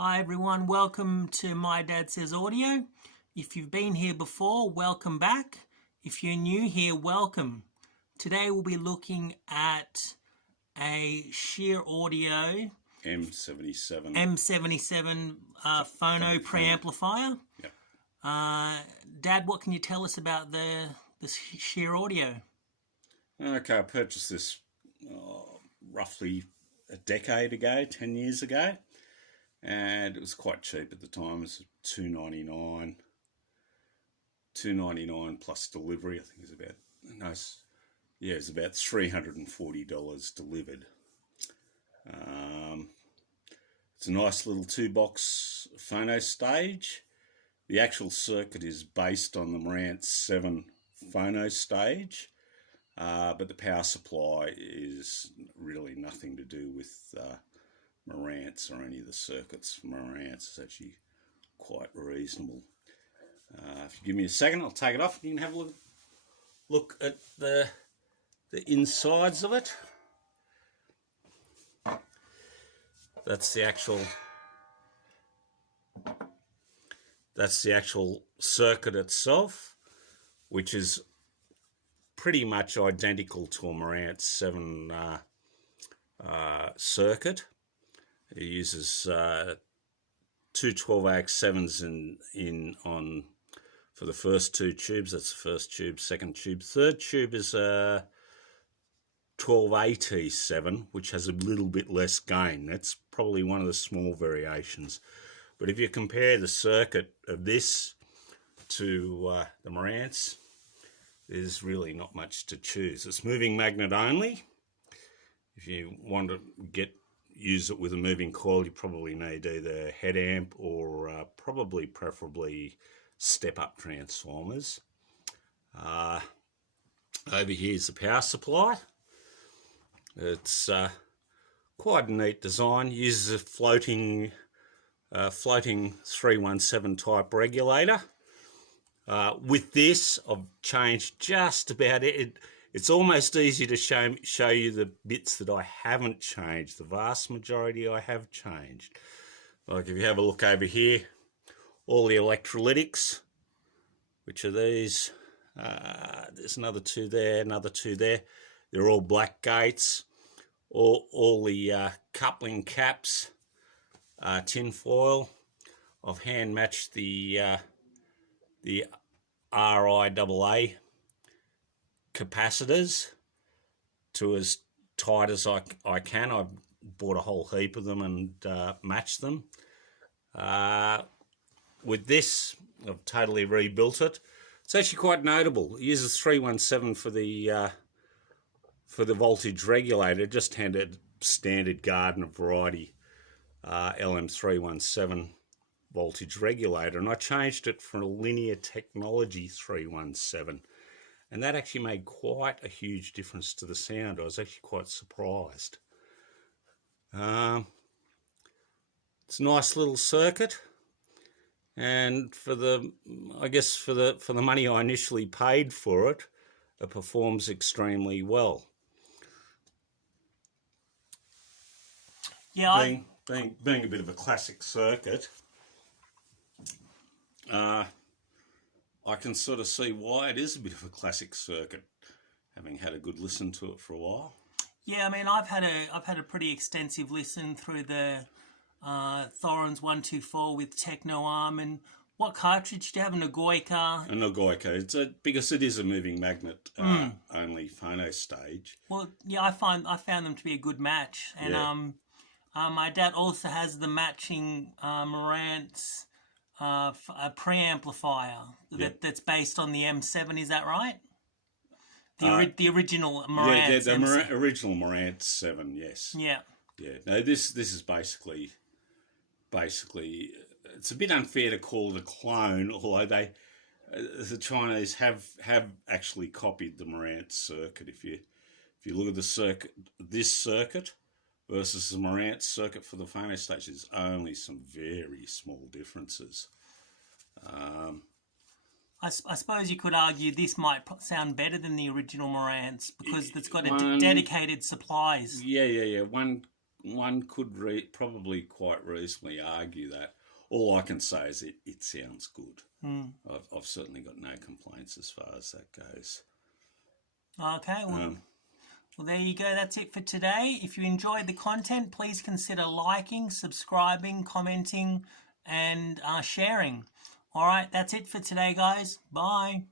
Hi everyone, welcome to My Dad Says Audio. If you've been here before, welcome back. If you're new here, welcome. Today we'll be looking at a Sheer Audio M77 phono preamplifier. Yep. Dad, what can you tell us about the Sheer Audio? Okay, I purchased this roughly a decade ago, 10 years ago, and it was quite cheap at the time. It was $2.99 plus delivery. I think it was about it was about $340 delivered. It's a nice little 2-box phono stage. The actual circuit is based on the Marantz 7 phono stage, but the power supply is really nothing to do with Marantz or any of the circuits from Marantz. It's actually quite reasonable. If you give me a second, I'll take it off and you can have a look at the insides of it. That's the actual circuit itself, which is pretty much identical to a Marantz 7 circuit. It uses two 12AX7s on for the first two tubes. That's the first tube, second tube. Third tube is a 12AT7, which has a little bit less gain. That's probably one of the small variations. But if you compare the circuit of this to the Marantz, there's really not much to choose. It's moving magnet only. If you want to use it with a moving coil, you probably need either head amp or preferably step-up transformers. Over here is the power supply. It's quite a neat design. Uses a floating 317 type regulator. With this, I've changed just about it. It's almost easy to show you the bits that I haven't changed. The vast majority I have changed. Like if you have a look over here, all the electrolytics, which are these. There's another two there, another two there. They're all black gates. All the coupling caps, tin foil. I've hand matched the RIAA capacitors to as tight as I can. I've bought a whole heap of them and matched them. With this, I've totally rebuilt it. It's actually quite notable. It uses 317 for the voltage regulator. Just handed standard Gardner variety LM317 voltage regulator, and I changed it for a linear technology 317, and that actually made quite a huge difference to the sound. I was actually quite surprised. It's a nice little circuit, and for the money I initially paid for it, it performs extremely well. Yeah, being a bit of a classic circuit, I can sort of see why it is a bit of a classic circuit, having had a good listen to it for a while. Yeah, I mean, I've had a pretty extensive listen through the Thorens 124 with Techno Arm. And what cartridge do you have? A Nagoyka? A Nagoyka. It's because it is a moving magnet only phono stage. Well, yeah, I found them to be a good match. And yeah. My dad also has the matching Marantz preamplifier that's based on the M7. Is that right? The original Marantz. Yeah, the original Marantz 7. Yes. Yeah. Yeah. No, this is basically it's a bit unfair to call it a clone, although the Chinese have actually copied the Marantz circuit. If you look at this circuit versus the Marantz circuit for the phono stage, there's only some very small differences. I suppose you could argue this might sound better than the original Marantz because it's got a dedicated supplies. Yeah. One one could probably quite reasonably argue that. All I can say is it sounds good. I've certainly got no complaints as far as that goes. Okay, well, there you go. That's it for today. If you enjoyed the content, please consider liking, subscribing, commenting, and sharing. All right, that's it for today, guys. Bye.